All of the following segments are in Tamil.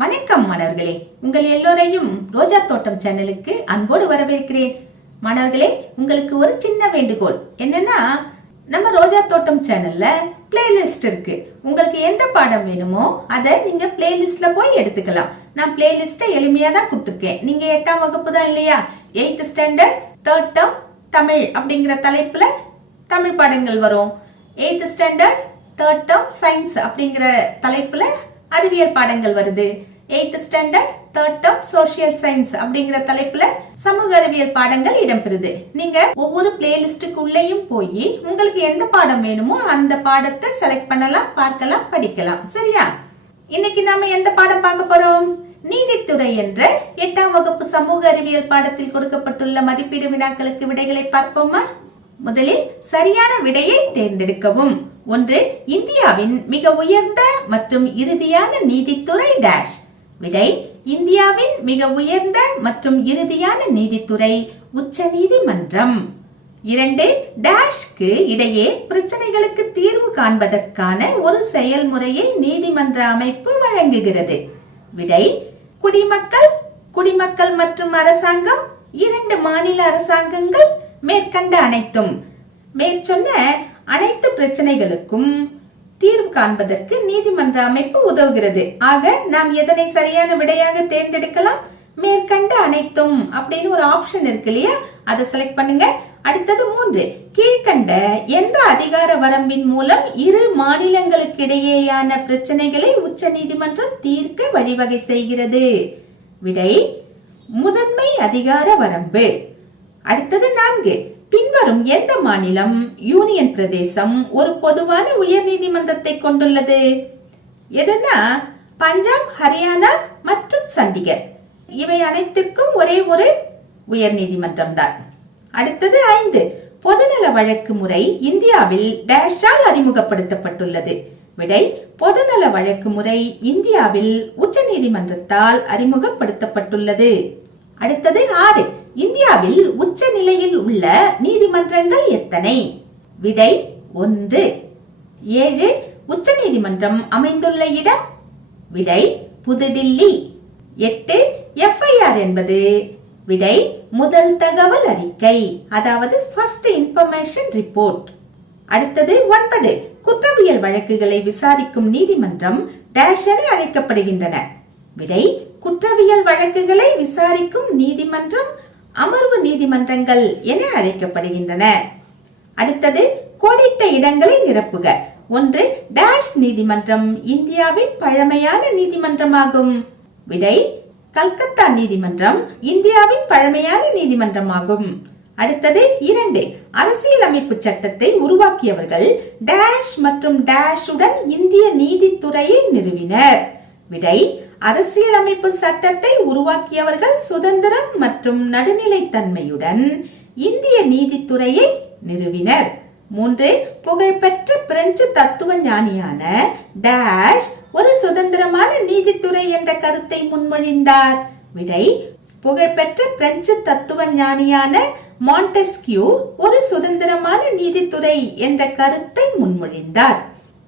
வணக்கம் மாணவர்களே. உங்கள் எல்லோரையும் ரோஜா தோட்டம் சேனலுக்கு அன்போடு வரவேற்கிறேன். மாணவர்களே உங்களுக்கு ஒரு சின்ன வேண்டுகோள். என்னன்னா நம்ம ரோஜா தோட்டம் சேனல்ல பிளேலிஸ்ட் இருக்கு. உங்களுக்கு எந்த பாடம் வேணுமோ அதை நீங்க பிளேலிஸ்ட்ல போய் எடுத்துக்கலாம். நான் பிளேலிஸ்ட்டை எளிமையா தான் கொடுத்துருக்கேன். நீங்க எட்டாம் வகுப்பு தான் இல்லையா? Eighth standard third term Tamil அப்படிங்கிற தலைப்புல தமிழ் பாடங்கள் வரும். Eighth standard third term science அப்படிங்கிற தலைப்புல அறிவியல் பாடங்கள் வருது. Eighth standard third term social science அப்படிங்கிற தலைப்புல சமூக அறிவியல் பாடங்கள் இடம்பெறுது. நீங்க ஒவ்வொரு பிளேலிஸ்டுக்கு உள்ளேயும் போய் உங்களுக்கு எந்த பாடம் வேணுமோ அந்த பாடத்தை செலக்ட் பண்ணலாம் பார்க்கலாம் படிக்கலாம். சரியா? இன்னைக்கு நாம எந்த பாடம் பார்க்க போறோம்? நீதித்துறை என்ற எட்டாம் வகுப்பு சமூக அறிவியல் பாடத்தில் கொடுக்கப்பட்டுள்ள மதிப்பீடு வினாக்களுக்கு விடைகளை பார்ப்போமா? முதலில் சரியான விடையை தேர்ந்தெடுக்கவும். ஒன்று இந்தியாவின் மிக உயர்ந்த மற்றும் இறுதியான நீதித்துறை டேஷ் விடை இந்தியாவின் மிக உயர்ந்த மற்றும் இறுதியான நீதித்துறை உச்ச நீதிமன்றம் இரண்டு டேஷ்க்கு இடையே பிரச்சனைகளுக்கு தீர்வு காண்பதற்கான ஒரு செயல்முறையை நீதிமன்ற அமைப்பு வழங்குகிறது. விடை குடிமக்கள் குடிமக்கள் மற்றும் அரசாங்கம் இரண்டு மாநில அரசாங்கங்கள் மேற்கண்ட அனைத்தும். மேற்சொன்ன அனைத்து பிரச்சனைகளுக்கும் தீர்வு காண்பதற்கு நீதிமன்ற அமைப்பு உதவுகிறது. ஆக நாம் எதனை சரியான விடையாக தேர்ந்தெடுக்கலாம்? மேற்கண்ட அனைத்தும் அப்படின்னு ஒரு ஆப்ஷன் இருக்கு இல்லையா? அதை செலக்ட் பண்ணுங்க. அடுத்தது மூன்று. கீழ்கண்ட எந்த அதிகார வரம்பின் மூலம் இரு மாநிலங்களுக்கு இடையேயான பிரச்சனைகளை உச்ச நீதிமன்றம் தீர்க்க வழிவகை செய்கிறது? விடை முதன்மை அதிகார வரம்பு. அடுத்தது நான்கு. பின்வரும் எந்த மாநிலம் யூனியன் பிரதேசம் ஒரு பொதுவான உயர் நீதிமன்றத்தை கொண்டுள்ளது? எதுனா பஞ்சாப் ஹரியானா மற்றும் சண்டிகர். இவை அனைத்திற்கும் ஒரே ஒரு உயர் நீதிமன்றம் தான் அடுத்தது ஐந்து பொதுநல வழக்கு முறை இந்தியாவில் டேஷால் அறிமுகப்படுத்தப்பட்டுள்ளது. விடை பொதுநல வழக்கு முறை இந்தியாவில் உச்ச நீதிமன்றத்தால் அறிமுகப்படுத்தப்பட்டுள்ளது. அடுத்தது ஆறு இந்தியாவில் உச்ச நிலையில் உள்ள நீதிமன்றங்கள் எத்தனை? விடை ஒன்று. ஏழு. உச்ச நீதிமன்றம் அமைந்துள்ள இடம்? விடை புதுடில்லி. எட்டு. எஃப்ஐஆர் என்பது? விடை முதல் தகவல் அறிக்கை. அதாவது ஃபர்ஸ்ட் இன்ஃபர்மேஷன் ரிப்போர்ட் அடுத்தது ஒன்பது. குற்றவியல் வழக்குகளை விசாரிக்கும் நீதிமன்றம் டேஷ் என அழைக்கப்படுகின்றன. விடை குற்றவியல் வழக்குகளை விசாரிக்கும் நீதிமன்றம் அமர்வு நீதிமன்றங்கள் என அழைக்கப்படுகின்றன. அடுத்தது கோடிட்ட இடங்களை நிரப்புக. ஒன்று டேஷ் நீதிமன்றம் இந்தியாவின் பழமையான நீதிமன்றமாகும். விடை கல்கத்தா நீதிமன்றம் இந்தியாவின் பழமையான நீதிமன்றமாகும். அடுத்தது இரண்டு அரசியலமைப்பு சட்டத்தை உருவாக்கியவர்கள் டேஷ் மற்றும் டேஷுடன் இந்திய நீதித்துறையை நிறுவினர். விடை அரசியலமைப்பு சட்டத்தை உருவாக்கியவர்கள் சுதந்திரம் மற்றும் நடுநிலைத்தன்மையுடன் இந்திய நீதித்துறையை நிறுவினர். மூன்று புகழ்பெற்ற பிரெஞ்சு தத்துவ ஞானியான டேஷ் ஒரு சுதந்திரமான நீதித்துறை என்ற கருத்தை முன்மொழிந்தார். விடை புகழ்பெற்ற பிரெஞ்சு தத்துவ ஞானியான மாண்டெஸ்கியூ ஒரு சுதந்திரமான நீதித்துறை என்ற கருத்தை முன்மொழிந்தார்.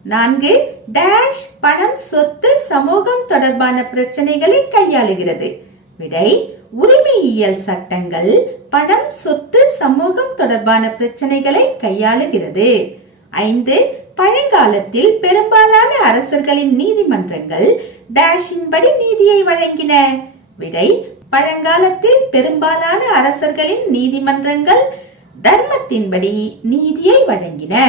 நான்கு டேஷ் பணம் சொத்து சமூகம் தொடர்பான பிரச்சனைகளை கையாளுகிறது. விடை உரிமையியல் சட்டங்கள் பணம் சொத்து சமூகம் தொடர்பான பிரச்சனைகளை கையாளுகிறது. ஐந்து பழங்காலத்தில் பெரும்பாலான அரசர்களின் நீதிமன்றங்கள் டேஷின்படி நீதியை வழங்கின. விடை பழங்காலத்தில் பெரும்பாலான அரசர்களின் நீதிமன்றங்கள் தர்மத்தின்படி நீதியை வழங்கின.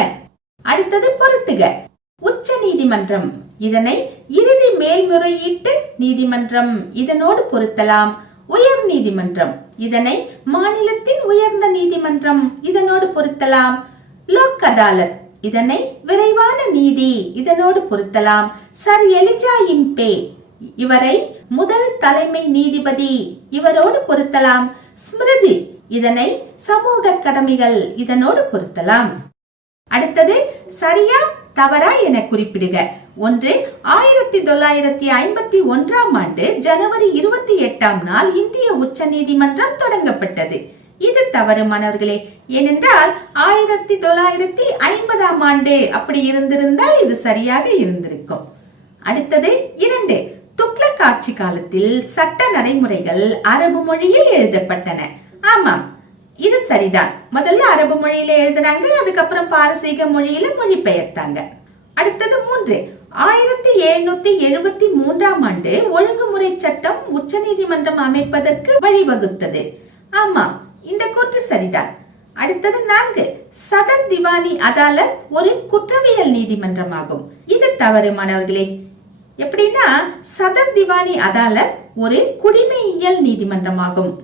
அடுத்தது பொருத்துக. உச்ச நீதிமன்றம் இதனை இறுதி மேல்முறையீட்டு நீதிமன்றம். இதனோடு பொருத்தலாம். உயர் நீதிமன்றம். இதனை மாநிலத்தின் உயர்ந்த நீதிமன்றம். இதனோடு பொருத்தலாம். லோக் அதாலத். இதனை விரைவான நீதி. இதனோடு பொருத்தலாம். சர் எலிஜா இம்பே இவரை முதல் தலைமை நீதிபதி. இவரோடு பொருத்தலாம். ஸ்மிருதி. இதனை சமூக கடமைகள். இதனோடு பொருத்தலாம். அடுத்தது சரியா தவறா என குறிப்பிடுக. ஒன்று ஆயிரத்தி தொள்ளாயிரத்தி ஐம்பத்தி ஒன்றாம் ஆண்டு ஜனவரி இருபத்தி எட்டாம் நாள் இந்திய உச்ச நீதிமன்றம் தொடங்கப்பட்டது. இது தவறு மாணவர்களே. ஏனென்றால் ஆயிரத்தி தொள்ளாயிரத்தி ஐம்பதாம் ஆண்டு அப்படி இருந்திருந்தால் இது சரியாக இருந்திருக்கும். அடுத்தது இரண்டு துக்ளக் ஆட்சி காலத்தில் சட்ட நடைமுறைகள் அரபு மொழியில் எழுதப்பட்டன. ஆமாம் இது சரிதான். முதல்ல அரபு மொழியில எழுதுனாங்க அதுக்கப்புறம் பாரசீக மொழியில மொழிபெயர்த்தாங்க. அடுத்தது மூன்று. ஆயிரத்தி எழுநூத்தி எழுபத்தி மூன்றாம் ஆண்டு ஒழுங்குமுறை சட்டம் உச்ச நீதிமன்றம் அமைப்பதற்கு வழிவகுத்தது. ஆமாம் இந்த கூற்று சரிதான். அடுத்தது நான்கு. சதர் திவானி அதாலத் ஒரு குற்றவியல் நீதிமன்றமாகும். இது தவறு மாணவர்களே. எப்படின்னா சதர் திவானி அதாலத் ஒரு குடிமையியல் நீதிமன்றமாகும்.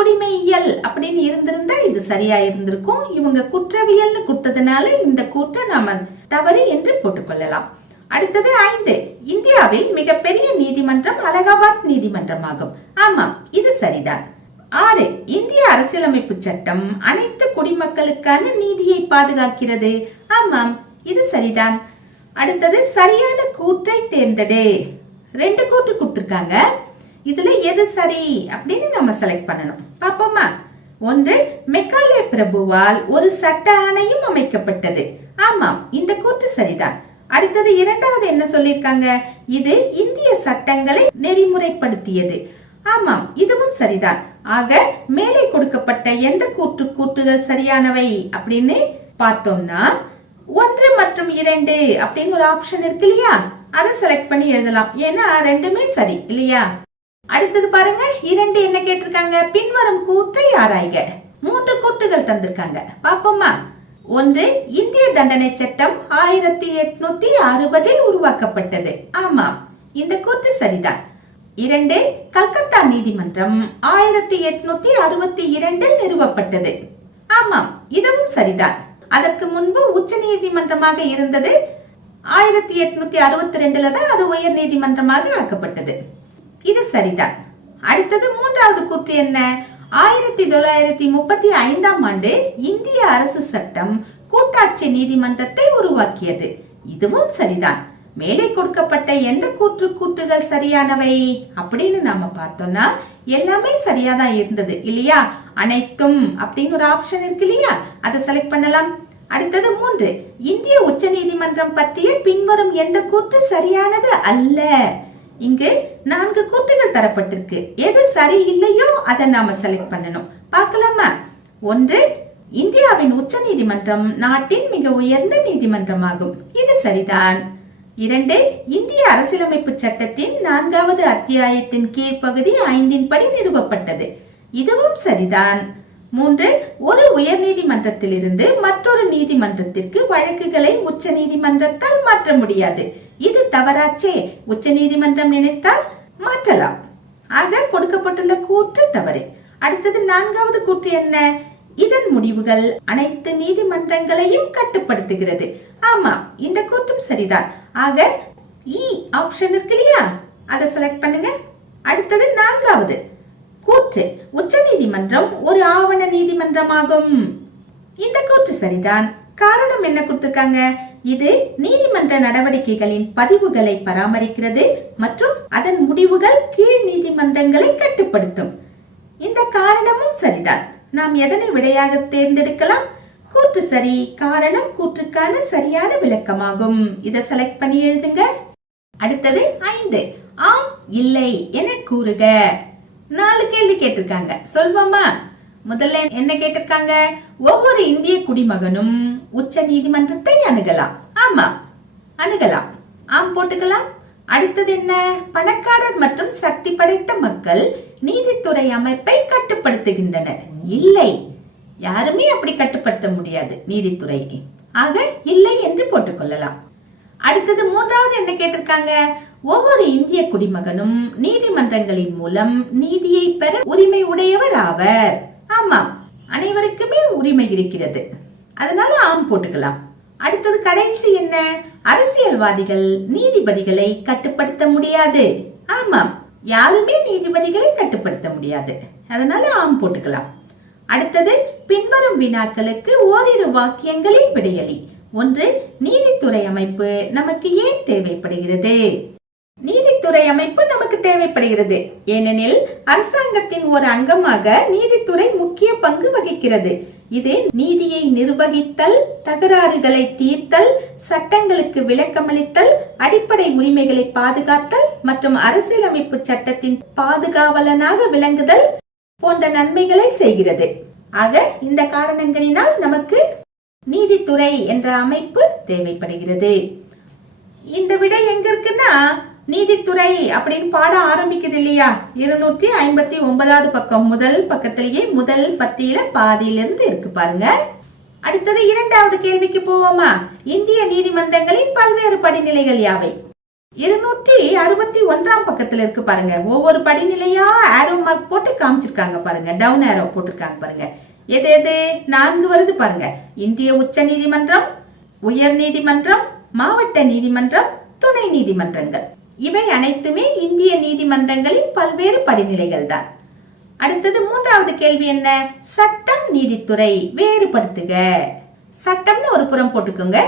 குடிமையியல் அப்படின்னு இருந்திருந்தா இது சரியா இருந்திருக்கும். இவங்க குற்றவியல்னு கொடுத்ததுனால இந்த கூற்றை நாம தவறு என்று போட்டுக்கொள்ளலாம். அடுத்தது ஐந்து. இந்தியாவில் மிகப்பெரிய நீதிமன்றம் அலகாபாத் நீதிமன்றமாகும். ஆமாம் இது சரிதான். ஆறு. இந்திய அரசியலமைப்பு சட்டம் அனைத்து குடிமக்களுக்கான நீதியை பாதுகாக்கிறது. ஆமாம் இது சரிதான். அடுத்தது சரியான கூற்றை தேர்ந்தெடு. ரெண்டு கூற்று கொடுத்துருக்காங்க. இதுல எது சரி அப்படின்னு நம்ம செலக்ட் பண்ணணும். பாப்போமா ஒன்று மெக்காலே பிரபுவால் ஒரு சட்ட ஆணையம் அமைக்கப்பட்டது. ஆமாம் இந்த கூற்று சரிதான். அடுத்தது இரண்டாவது என்ன சொல்லியிருக்காங்க? இது இந்திய சட்டங்களை நெறிமுறைப்படுத்தியது. ஆமாம் இதுவும் சரிதான். ஆக மேலே கொடுக்கப்பட்ட எந்த கூற்று கூற்றுகள் சரியானவை அப்படின்னு பார்த்தோம்னா ஒன்று மற்றும் இரண்டு அப்படின்னு ஒரு ஆப்ஷன் இருக்கு இல்லையா? அதை செலக்ட் பண்ணி எழுதலாம். ஏன்னா ரெண்டுமே சரி இல்லையா? அடுத்தது பாருங்க இரண்டு என்ன கேட்டிருக்காங்க? பின்வரும் கூற்றை ஆராய்க. மூன்று கூற்றுகள் தந்திருக்காங்க. பாப்போமா ஒன்று இந்திய தண்டனை சட்டம் ஆயிரத்தி எட்நூத்தி அறுபதில் உருவாக்கப்பட்டது. ஆமாம் இந்த கூற்று சரிதான். இரண்டு கல்கத்தா நீதிமன்றம் ஆயிரத்தி எட்நூத்தி அறுபத்தி இரண்டில் நிறுவப்பட்டது. ஆமாம் இதுவும் சரிதான். அதற்கு முன்பு உச்ச நீதிமன்றமாக இருந்தது. ஆயிரத்தி எட்நூத்தி அறுபத்தி ரெண்டுல தான் அது உயர் நீதிமன்றமாக ஆக்கப்பட்டது. இது சரிதான். அடுத்தது மூன்றாவது கூற்று என்ன? ஆயிரத்தி தொள்ளாயிரத்தி முப்பத்தி ஐந்தாம் ஆண்டு இந்திய அரசு சட்டம் கூட்டாட்சி நீதிமன்றத்தை உருவாக்கியது. இதுவும் சரிதான். மேலே கொடுக்கப்பட்ட எந்த கூற்று கூற்றுகள் சரியானவை? அப்படின்னு நாம பார்த்தோம்னா எல்லாமே சரியா தான் இருந்தது இல்லையா? அனைத்தும் அப்படின்னு ஒரு ஆப்ஷன் இருக்கு இல்லையா? அதை செலக்ட் பண்ணலாம். அடுத்தது மூன்று இந்திய உச்ச நீதிமன்றம் பற்றிய பின்வரும் எந்த கூற்று சரியானது அல்ல? இங்கு நான்கு கூற்றுகள் தரப்பட்டிருக்கு. எது சரி இல்லையோ அதை நாம செலக்ட் பண்ணணும். பார்க்கலாமா? ஒன்று இந்தியாவின் உச்ச நீதிமன்றம் நாட்டின் மிக உயர்ந்த நீதிமன்றமாகும். இது சரிதான். இரண்டு இந்திய அரசியலமைப்பு சட்டத்தின் நான்காவது அத்தியாயத்தின் கீழ்ப்பகுதி ஐந்தின் படி நிறுவப்பட்டது. இதுவும் சரிதான். மூன்று ஒரு உயர் நீதிமன்றத்திலிருந்து மற்றொரு நீதிமன்றத்திற்கு வழக்குகளை உச்ச நீதிமன்றத்தால் மாற்ற முடியாது. இது தவறாச்சே. உச்ச நீதிமன்றம் நினைத்தால் மாற்றலாம். ஆக கொடுக்கப்பட்டுள்ள கூற்று தவறு. அடுத்தது நான்காவது கூற்று என்ன? இதன் முடிவுகள் அனைத்து நீதிமன்றங்களையும் கட்டுப்படுத்துகிறது. ஆமா இந்த கூற்றும் சரிதான். ஆக e இ ஆப்ஷன் இருக்கு இல்லையா? அதை செலக்ட் பண்ணுங்க. அடுத்தது நான்காவது. கூற்று. உச்ச நீதிமன்றம் ஒரு ஆவண நீதிமன்றமாகும். இந்த கூற்று சரிதான். காரணம் என்ன கொடுத்திருக்காங்க? இது நீதிமன்ற நடவடிக்கைகளின் பதிவுகளை பராமரிக்கிறது மற்றும் அதன் முடிவுகள் கீழ் நீதிமன்றங்களை கட்டுப்படுத்தும். இந்த காரணமும் சரிதான். நாம் எதனை விடையாக தேர்ந்தெடுக்கலாம்? கூற்று சரி காரணம் கூற்றுக்கான சரியான விளக்கமாகும். இதை செலக்ட் பண்ணி எழுதுங்க. அடுத்தது ஐந்து. ஆம் இல்லை என கூறுக. நாலு கேள்வி கேட்டிருக்காங்க. சொல்வோமா? முதல்ல என்ன கேட்டிருக்காங்க? ஒவ்வொரு இந்திய குடிமகனும் உச்ச நீதிமன்றத்தை அணுகலாம். ஆமா அணுகலாம். ஆம் போட்டுக்கலாம். அடுத்தது என்ன? பணக்காரர் மற்றும் சக்தி படைத்த மக்கள் நீதித்துறை அமைப்பை கட்டுப்படுத்துகின்றனர். இல்லை யாருமே அப்படி கட்டுப்படுத்த முடியாது நீதித்துறையை. ஆக இல்லை என்று போட்டுக்கொள்ளலாம். அடுத்தது மூன்றாவது என்ன கேட்டிருக்காங்க? ஒவ்வொரு இந்திய குடிமகனும் நீதிமன்றங்களின் மூலம் நீதியை பெற உரிமை உடையவர் ஆவர். ஆமாம் அனைவருக்குமே உரிமை இருக்கிறது. அதனால ஆம் போட்டுக்கலாம். அடுத்தது கடைசி என்ன? அரசியல்வாதிகள் நீதிபதிகளை கட்டுப்படுத்த முடியாது. ஆமாம் யாருமே நீதிபதிகளை கட்டுப்படுத்த முடியாது. அதனால ஆம் போட்டுக்கலாம். அடுத்தது பின்வரும் வினாக்களுக்கு ஓரிரு வாக்கியங்களில் விடையளி ஒன்று நீதித்துறை அமைப்பு நமக்கு ஏன் தேவைப்படுகிறது? நீதித்துறை அமைப்பு நமக்கு தேவைப்படுகிறது. ஏனெனில் அரசாங்கத்தின் ஒரு அங்கமாக நீதித்துறை முக்கிய பங்கு வகிக்கிறது. இது நீதியை நிர்வகித்தல் தகராறுகளை தீர்த்தல் சட்டங்களுக்கு விளக்கமளித்தல் அடிப்படை உரிமைகளை பாதுகாத்தல் மற்றும் அரசியலமைப்பு சட்டத்தின் பாதுகாவலனாக விளங்குதல் போன்ற நன்மைகளை செய்கிறது. ஆக இந்த காரணங்களினால் நமக்கு நீதித்துறை என்ற அமைப்பு தேவைப்படுகிறது. இந்த விடை எங்க இருக்குன்னா நீதித்துறை அப்படின்னு பாட ஆரம்பிக்குது இல்லையா? இருநூற்றி ஐம்பத்தி ஒன்பதாவது பக்கம் முதல் பக்கத்திலேயே முதல் பத்தியில பாதியிலிருந்து இருக்கு பாருங்க. அடுத்தது இரண்டாவது கேள்விக்கு போவோமா? இந்திய நீதிமன்றங்களின் பல்வேறு படிநிலைகள் யாவை? இருநூற்றி அறுபத்தி ஒன்றாம் பக்கத்துல இருக்கு பாருங்க. ஒவ்வொரு படிநிலையா ஆரோ மார்க் போட்டு காமிச்சிருக்காங்க பாருங்க. டவுன் ஆரோ போட்டிருக்காங்க பாருங்க. எது எது? நான்கு வருது பாருங்க. இந்திய உச்ச நீதிமன்றம் உயர் நீதிமன்றம் மாவட்ட நீதிமன்றம் துணை நீதிமன்றங்கள். இவை அனைத்துமே இந்திய நீதிமன்றங்களின் பல்வேறு படிநிலைகள் தான் அடுத்தது மூன்றாவது கேள்வி என்ன? சட்டம் நீதித்துறை வேறுபடுத்துக. சட்டம்னு ஒரு புறம் போட்டுக்கோங்க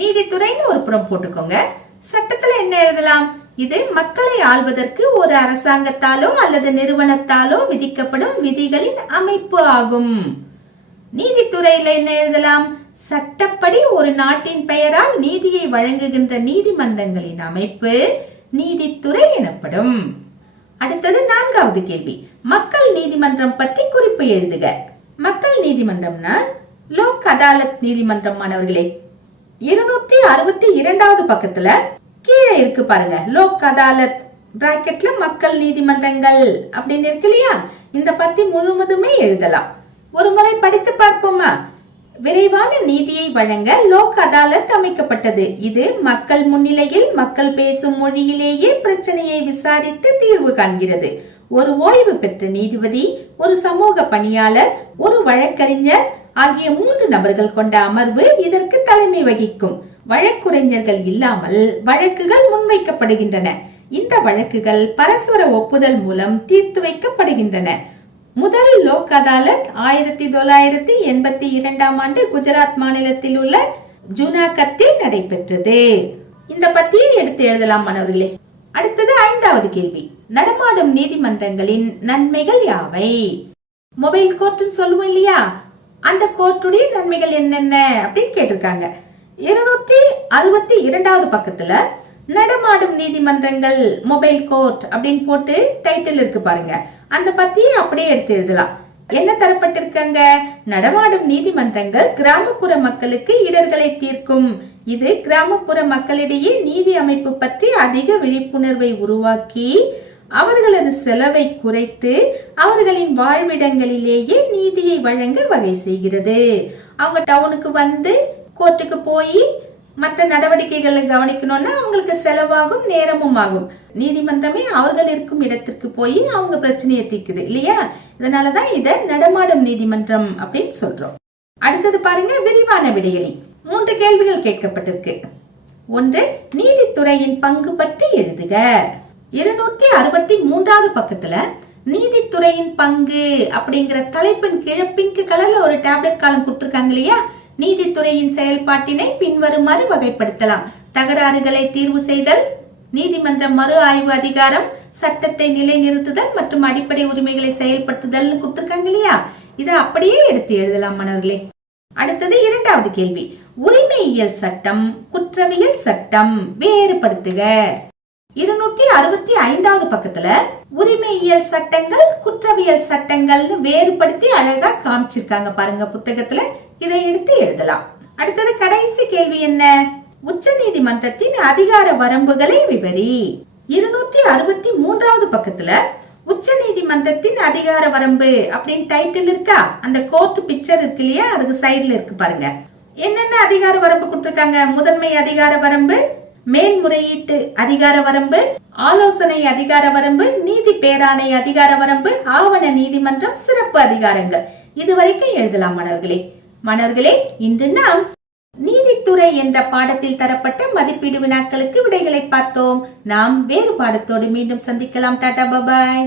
நீதித்துறைன்னு ஒரு புறம் போட்டுக்கோங்க. சட்டத்துல என்ன எழுதலாம்? இது மக்களை ஆள்வதற்கு ஒரு அரசாங்கத்தாலோ அல்லது நிறுவனத்தாலோ விதிக்கப்படும் விதிகளின் அமைப்பு ஆகும். நீதித்துறையில என்ன எழுதலாம்? சட்டப்படி ஒரு நாட்டின் பெயரால் நீதியை வழங்குகின்ற நீதிமன்றங்களின் அமைப்பு நீதித்துறை எனப்படும். அடுத்தது நான்காவது கேள்வி. மக்கள் நீதிமன்றம் பற்றி குறிப்பு எழுதுக. மக்கள் நீதிமன்றம்னா லோக் அதாலத் நீதிமன்றம் மாணவர்களே. இருநூற்றி அறுபத்தி இரண்டாவது பக்கத்துல கீழே இருக்கு பாருங்க. லோக் அதாலத் பிராக்கெட்ல மக்கள் நீதிமன்றங்கள் அப்படின்னு இருக்கு இல்லையா? இந்த பத்தி முழுவதுமே எழுதலாம். ஒரு முறை படித்து பார்ப்போமா? விரைவான நீதியை வழங்க லோக் அதாலத் அமைக்கப்பட்டது. இது மக்கள் முன்னிலையில் மக்கள் பேசும் மொழியிலேயே பிரச்சனையை விசாரித்து தீர்வு காண்கிறது. ஒரு ஓய்வு பெற்ற நீதிபதி ஒரு சமூக பணியாளர் ஒரு வழக்கறிஞர் ஆகிய மூன்று நபர்கள் கொண்ட அமர்வு இதற்கு தலைமை வகிக்கும். வழக்குரைஞர்கள் இல்லாமல் வழக்குகள் முன்வைக்கப்படுகின்றன. இந்த வழக்குகள் பரஸ்பர ஒப்புதல் மூலம் தீர்த்து வைக்கப்படுகின்றன. முதல் லோக் அதாலத் ஆயிரத்தி தொள்ளாயிரத்தி எண்பத்தி இரண்டாம் ஆண்டு குஜராத் மாநிலத்தில் உள்ள ஜுனாகத்தில் நடைபெற்றது. இந்த பத்தியை எடுத்து எழுதலாம் மாணவர்களே அடுத்தது ஐந்தாவது கேள்வி. நடமாடும் நீதிமன்றங்களின் நன்மைகள் யாவை? மொபைல் கோர்ட்னு சொல்லுவோம் இல்லையா? அந்த கோர்ட்டுடைய நன்மைகள் என்னென்ன அப்படின்னு கேட்டிருக்காங்க. இருநூற்றி அறுபத்தி இரண்டாவது பக்கத்துல நடமாடும் நீதிமன்றங்கள் மொபைல் கோர்ட் அப்படின்னு போட்டு டைட்டில் இருக்கு பாருங்க. அந்த பத்தியை அப்படியே எடுத்து எழுதலாம். என்ன தரப்பட்டிருக்கங்க? நடமாடும் நீதிமன்றங்கள் கிராமப்புற மக்களுக்கு இடர்களை தீர்க்கும். இது கிராமப்புற மக்களிடையே நீதி அமைப்பு பற்றி அதிக விழிப்புணர்வை உருவாக்கி அவர்களது செலவை குறைத்து அவர்களின் வாழ்விடங்களிலேயே நீதியை வழங்க வகை செய்கிறது. அவங்க டவுனுக்கு வந்து கோர்ட்டுக்கு போய் மற்ற நடவடிக்கைகளை கவனிக்கணும்னா அவங்களுக்கு செலவாகும் நேரமும் ஆகும் நீதிமன்றமே அவர்கள் இருக்கும் இடத்திற்கு போய் அவங்க பிரச்சனையை தீர்க்குது இல்லையா? இதனாலதான் இத நடமாடும் நீதிமன்றம் அப்படின்னு சொல்றோம். அடுத்தது பாருங்க விரிவான விடையலி மூன்று கேள்விகள் கேட்கப்பட்டிருக்கு. ஒன்று நீதித்துறையின் பங்கு பற்றி எழுதுக. இருநூற்றி அறுபத்தி மூன்றாவது பக்கத்துல நீதித்துறையின் பங்கு அப்படிங்கிற தலைப்பின் கீழே பிங்க் கலர்ல ஒரு டேப்லெட் காலம் கொடுத்துருக்காங்க இல்லையா? நீதித்துறையின் செயல்பாட்டினை பின்வருமாறு வகைப்படுத்தலாம். தகராறுகளை தீர்வு செய்தல் நீதிமன்ற மறு ஆய்வு அதிகாரம் சட்டத்தை நிலைநிறுத்துதல் மற்றும் அடிப்படை உரிமைகளை செயல்படுத்துதல் கொடுத்துருக்காங்க இல்லையா இதை அப்படியே எடுத்து எழுதலாம் மாணவர்களே அடுத்தது இரண்டாவது கேள்வி. உரிமையியல் சட்டம் குற்றவியல் சட்டம் வேறுபடுத்துக. இருநூற்றி அறுபத்தி ஐந்தாவது பக்கத்துல உரிமையியல் சட்டங்கள் குற்றவியல் சட்டங்கள்னு வேறுபடுத்தி அழகா காமிச்சிருக்காங்க பாருங்க புத்தகத்துல. இதை எடுத்து எழுதலாம். அடுத்தது கடைசி கேள்வி என்ன? உச்ச நீதிமன்றத்தின் அதிகார வரம்புகளை விவரி இருநூற்றி அறுபத்தி மூன்றாவது பக்கத்துல உச்ச நீதிமன்றத்தின் அதிகார வரம்பு அப்படின்னு டைட்டில் இருக்கா? அந்த கோர்ட் பிக்சர் இருக்கு இல்லையா? அதுக்கு சைடுல இருக்கு பாருங்க. என்னென்ன அதிகார வரம்பு கொடுத்திருக்காங்க? முதன்மை அதிகார வரம்பு மேல்முறையீட்டு அதிகார வரம்பு ஆலோசனை அதிகார வரம்பு நீதி பேராணை அதிகார வரம்பு ஆவண நீதிமன்றம் சிறப்பு அதிகாரங்கள். இதுவரைக்கும் எழுதலாம் மாணவர்களே மாணவர்களே இன்று நாம் நீதித்துறை என்ற பாடத்தில் தரப்பட்ட மதிப்பீடு வினாக்களுக்கு விடைகளை பார்த்தோம். நாம் வேறு பாடத்தோடு மீண்டும் சந்திக்கலாம். Tata bye bye.